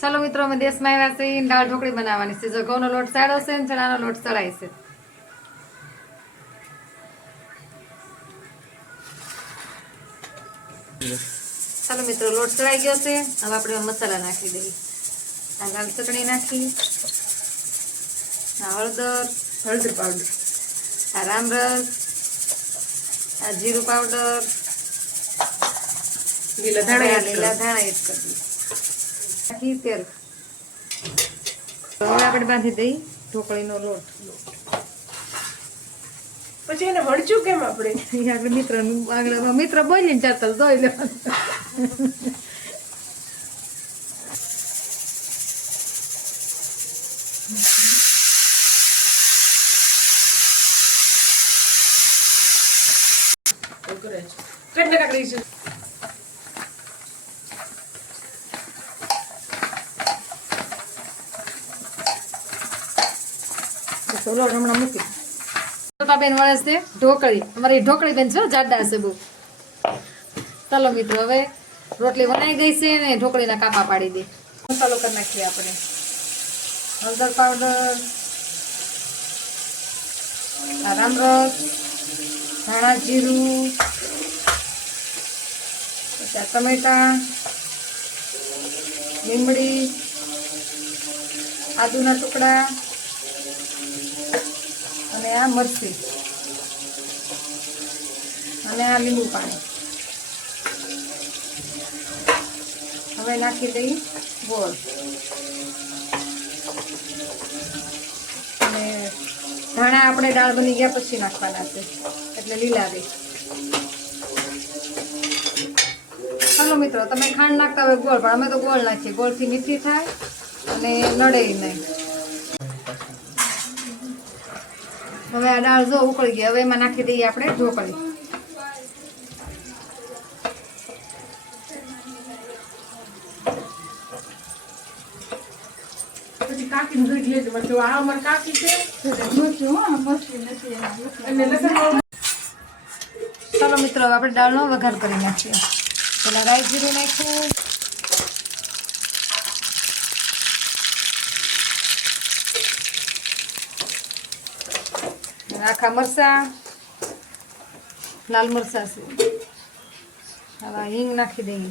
ચાલો મિત્રો, અમે દેશમાં આવ્યા છે, દાળ ઢોકળી બનાવવાની છે. જો ઘઉંનો લોટ સાડો છે ને ચણાનો લોટ ચડાય છે. ચાલો મિત્રો, લોટ ચડાઈ ગયો છે. હવે આપણે મસાલા નાખી દઈએ. આ લાલ ચટણી નાખી, આ હળદર પાવડર, આ રામરસ, આ જીરું પાવડર, લીલા ધાણા એડ કરી દઈએ. નાખી તેલ. હવે આપણે બાંધી દઈ ઢોકળીનો લોટ. પછી એને વળચું કેમ આપણે આગળ મિત્ર બોલીને ચાલતા જોઈ લેવાનું. કેટલે કાકડી છે લોટ હમણાં મૂકી બેન વળે છે ઢોકળી. અમારી ઢોકળી બેન છો જાડા છે બહુ. ચાલો મિત્રો, હવે રોટલી બનાવી ગઈ છે ને ઢોકળીના કાપા પાડી દે. મસાલો કરી નાખીએ આપણે. હળદર પાવડર, આ રામરસ, ધાણા જીરું, પછી ટમેટા, લીમડી, આદુના ટુકડા અને આ મરચી અને આ લીંબુ પાણી. હવે નાખી દઈ ગોળ અને ધાણા આપણે દાળ બની ગયા પછી નાખવાના છે એટલે લીલા રહે. ચાલો મિત્રો, તમે ખાંડ નાખતા હોય ગોળ, પણ અમે તો ગોળ નાખીએ. ગોળથી મીઠી થાય અને નડે નહીં. હવે આ દાળ જો ઉકળી ગઈ. હવે એમાં નાખી દઈએ આપણે ઢોકળી. પછી કાકીને જોઈ લેજો. પછી આ અમાર કાકી છે. ચાલો મિત્રો, આપણે દાળનો વઘાર કરી નાખીએ. પેલા રાઈ જીરું નાખ્યું, આખા મરચા, લાલ મરચા છે. હવે હિંગ નાખી દઈએ.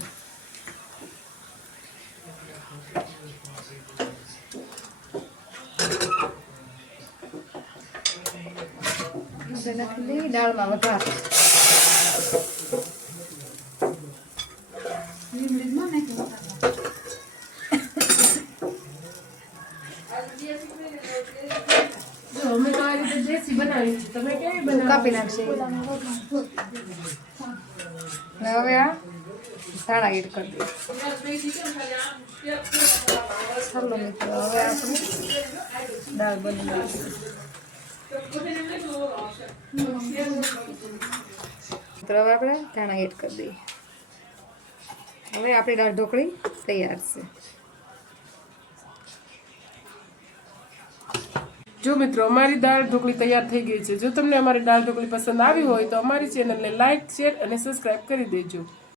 નાખી દઈએ દાળમાં વઘાર. અમે તો આ રીતે દેશી બનાવી છે. તમે કેવી બનાવી? કાપી નાખશે. હવે આ ધાણા એડ કરી દઈએ. ચાલો મિત્રો, હવે આપણે દાળ બની ગઈ. મિત્રો, હવે આપણે ધાણા એડ કરી દઈએ. હવે આપણી દાળ ઢોકળી તૈયાર છે. જો મિત્રો, અમારી દાળ ઢોકળી તૈયાર થઈ ગઈ છે. જો તમને અમારી દાળ ઢોકળી પસંદ આવી હોય તો અમારી ચેનલને લાઈક, શેર અને સબસ્ક્રાઈબ કરી દેજો.